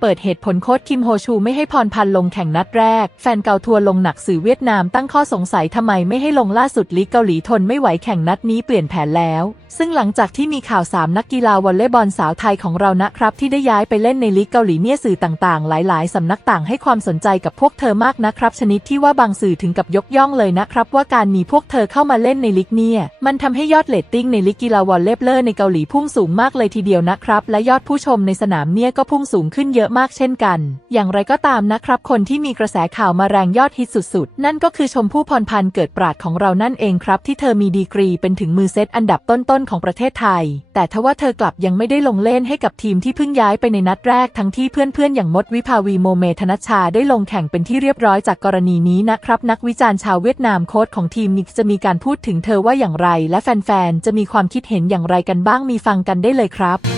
เปิดเหตุผลโค้ชคิมโฮชูไม่ให้พรพันธ์ลงแข่งนัดแรก แฟนเกาทัวลงหนักสื่อเวียดนามตั้งข้อสงสัยทำไมไม่ให้ลงล่าสุดลีกเกาหลีทนไม่ไหวแข่งนัดนี้เปลี่ยนแผนแล้ว ซึ่งหลังจากที่มีข่าวสามนักกีฬาวอลเลย์บอลสาวไทยของเรานะครับ ที่ได้ย้ายไปเล่นในลีกเกาหลีเนี่ยสื่อต่างๆ หลาย ๆสำนักต่างให้ความสนใจกับพวกเธอมากนะครับ ชนิดที่ว่าบางสื่อถึงกับยกย่องเลยนะครับ ว่าการมีพวกเธอเข้ามาเล่นในลีกเนี่ยมันทำให้ยอดเรตติ้งในลีกกีฬาวอลเลย์บอลในเกาหลีพุ่งสูงมากเลยทีเดียวนะครับ และยอดผู้ชมในสนามเนี่ยก็พุ่งสูงขึ้นเยอะมากเช่นกัน อย่างไรก็ตามนะครับ คนที่มีกระแสข่าวมาแรงยอดฮิตสุดๆ นั่นก็คือชมพู่พรพันธ์เกิดปราดของเรานั่นเองครับ ที่เธอมีดีกรีเป็นถึงมือเซตอันดับต้นๆของประเทศไทย แต่ทว่าเธอกลับยังไม่ได้ลงเล่นให้กับทีมที่เพิ่งย้ายไปในนัดแรกทั้งที่เพื่อนๆ อย่างมดวิภาวีโมเมธนชชาได้ลงแข่งเป็นที่เรียบร้อยจากกรณีนี้นะครับ นักวิจารณ์ชาวเวียดนามโค้ชของทีมนิกจะมีการพูดถึงเธอว่าอย่างไร และแฟนๆ จะมีความคิดเห็นอย่างไรกันบ้างมีฟังกันได้เลยครับ